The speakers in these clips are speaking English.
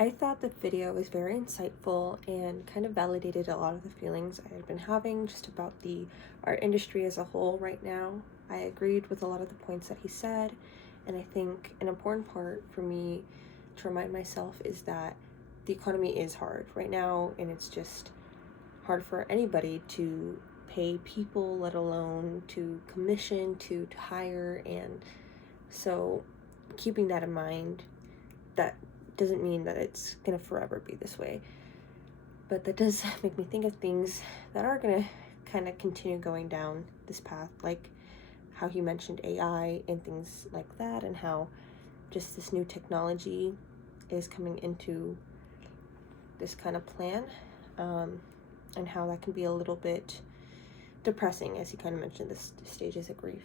I thought the video was very insightful and kind of validated a lot of the feelings I had been having just about the art industry as a whole right now. I agreed with a lot of the points that he said, and I think an important part for me to remind myself is that the economy is hard right now, and it's just hard for anybody to pay people, let alone to commission, to hire. And so keeping that in mind, that doesn't mean that it's gonna forever be this way, but that does make me think of things that are gonna kind of continue going down this path, like how he mentioned AI and things like that, and how just this new technology is coming into this kind of plan, and how that can be a little bit depressing, as he kind of mentioned, the stages of grief.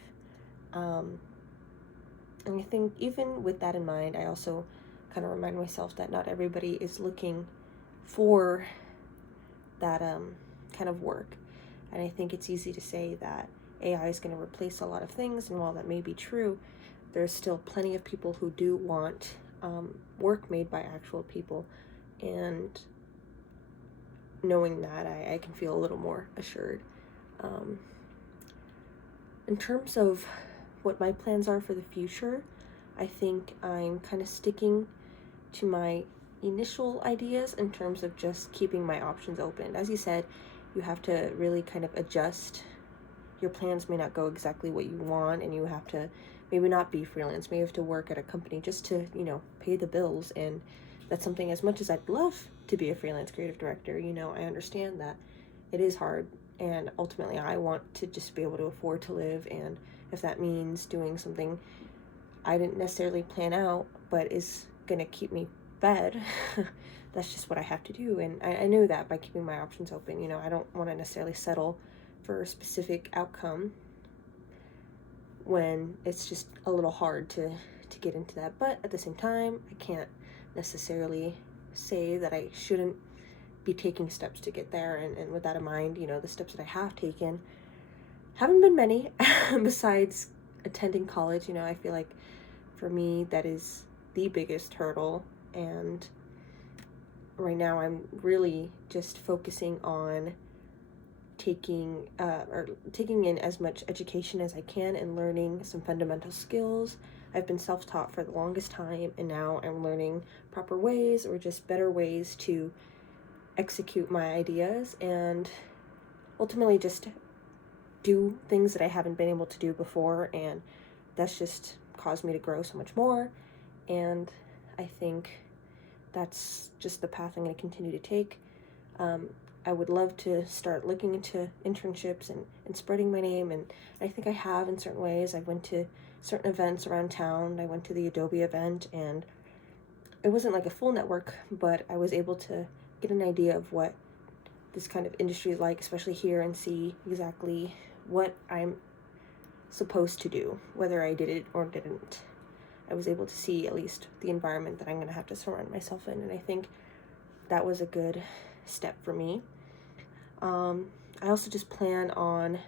And I think even with that in mind, I also kind of remind myself that not everybody is looking for that kind of work. And I think it's easy to say that AI is going to replace a lot of things, and while that may be true, there's still plenty of people who do want work made by actual people. And knowing that, I can feel a little more assured. Um, in terms of what my plans are for the future, I think I'm kind of sticking to my initial ideas in terms of just keeping my options open. As you said, you have to really kind of adjust. Your plans may not go exactly what you want, and you have to maybe not be freelance. Maybe you have to work at a company just to, pay the bills. And that's something, as much as I'd love to be a freelance creative director, I understand that it is hard. And ultimately, I want to just be able to afford to live. And if that means doing something I didn't necessarily plan out, but is going to keep me fed, that's just what I have to do. And I knew that by keeping my options open. I don't want to necessarily settle for a specific outcome when it's just a little hard to get into that. But at the same time, I can't necessarily say that I shouldn't be taking steps to get there. And with that in mind, the steps that I have taken haven't been many besides attending college. I feel like for me, that is the biggest hurdle. And right now, I'm really just focusing on taking in as much education as I can and learning some fundamental skills. I've been self-taught for the longest time, and now I'm learning proper ways, or just better ways, to execute my ideas and ultimately just do things that I haven't been able to do before. And that's just caused me to grow so much more. And I think that's just the path I'm going to continue to take. I would love to start looking into internships and spreading my name, and I think I have in certain ways. I went to certain events around town. I went to the Adobe event, and it wasn't like a full network, but I was able to get an idea of what this kind of industry is like, especially here, and see exactly what I'm supposed to do, whether I did it or didn't. I was able to see at least the environment that I'm going to have to surround myself in, and I think that was a good step for me. I also just plan on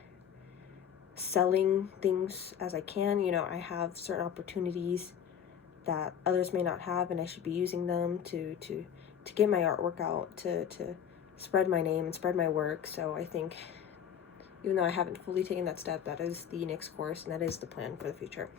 selling things as I can. I have certain opportunities that others may not have, and I should be using them to get my artwork out, to spread my name and spread my work. So I think, even though I haven't fully taken that step, that is the next course, and that is the plan for the future.